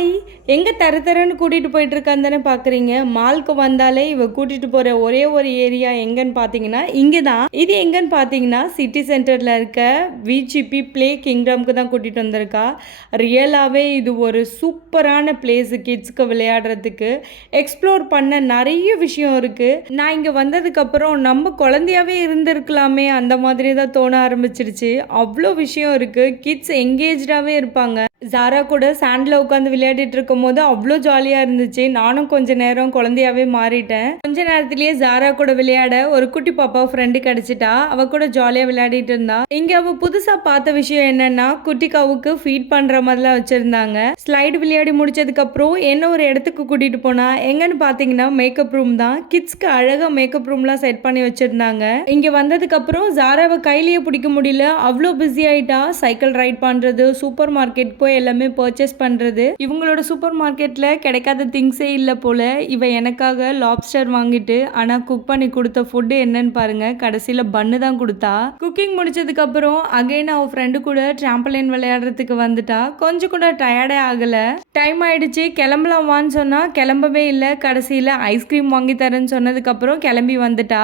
Hi! எங்க தர தரன்னு கூட்டிட்டு போயிட்டுருக்கான்னு தானே பார்க்குறீங்க. மால்க்கு வந்தாலே இவ கூட்டிட்டு போற ஒரே ஒரு ஏரியா எங்கன்னு பார்த்தீங்கன்னா, இங்க தான். இது எங்கன்னு பார்த்தீங்கன்னா, சிட்டி சென்டர்ல இருக்க விஜிபி ப்ளே கிங்டம்க்கு தான் கூட்டிட்டு வந்திருக்கா. ரியலாவே இது ஒரு சூப்பரான பிளேஸு கிட்ஸ்க்கு விளையாடுறதுக்கு. எக்ஸ்ப்ளோர் பண்ண நெறைய விஷயம் இருக்கு. நான் இங்க வந்ததுக்கப்புறம் நம்ம குழந்தையாவே இருந்திருக்கலாமே அந்த மாதிரி தான் தோண ஆரம்பிச்சிருச்சு. அவ்ளோ விஷயம் இருக்கு. கிட்ஸ் எங்கேஜ்டாவே இருப்பாங்க. ஜாரா கூட சாண்ட்ல உட்காந்து விளையாடிட்டு இருக்கும்போது அவ்வளோ ஜாலியா இருந்துச்சு. நானும் கொஞ்ச நேரம் குழந்தையாவே மாறிட்டேன். கொஞ்ச நேரத்திலேயே ஜாரா கூட விளையாட ஒரு குட்டி பாப்பா ஃப்ரெண்டு கிடைச்சிட்டா. அவ கூட ஜாலியா விளையாடிட்டு இருந்தா. இங்க அவ புதுசா பார்த்த விஷயம் என்னன்னா, குட்டி காவுக்கு ஃபீட் பண்ற மாதிரிலாம் வச்சிருந்தாங்க. ஸ்லைடு விளையாடி முடிச்சதுக்கு அப்புறம் என்ன ஒரு இடத்துக்கு கூட்டிட்டு போனா, எங்கன்னு பார்த்தீங்கன்னா மேக்கப் ரூம் தான். கிட்ஸ்க்கு அழகா மேக்கப் ரூம்லாம் செட் பண்ணி வச்சிருந்தாங்க. இங்க வந்ததுக்கு அப்புறம் ஜாராவை கையிலேயே பிடிக்க முடியல. அவ்வளோ பிஸி ஆயிட்டா. சைக்கிள் ரைட் பண்றது, சூப்பர் மார்க்கெட் போய் எல்லாமே பர்ச்சேஸ் பண்றது. இவங்களோட சூப்பர் மார்க்கெட்ல கிடைக்காத திங்ஸே இல்ல போல. இவ எனக்காக லாப்ஸ்டர் வாங்கிட்டு ஆனா குக் பண்ணி கொடுத்த ஃபுட் என்னன்னு பாருங்க. கடைசியில பன்னு தான் கொடுத்தா. குக்கிங் முடிச்சதுக்கு அப்புறம் அகைன் அவ ஃப்ரெண்டு கூட டிராம்பலைன் விளையாடுறதுக்கு வந்துட்டா. கொஞ்சம் கூட டயர்டே ஆகல. டைம் ஆயிடுச்சு கிளம்பலாமான்னு சொன்னா கிளம்பவே இல்லை. கடைசியில ஐஸ்கிரீம் வாங்கி தரேன்னு சொன்னதுக்கு அப்புறம் கிளம்பி வந்துட்டா.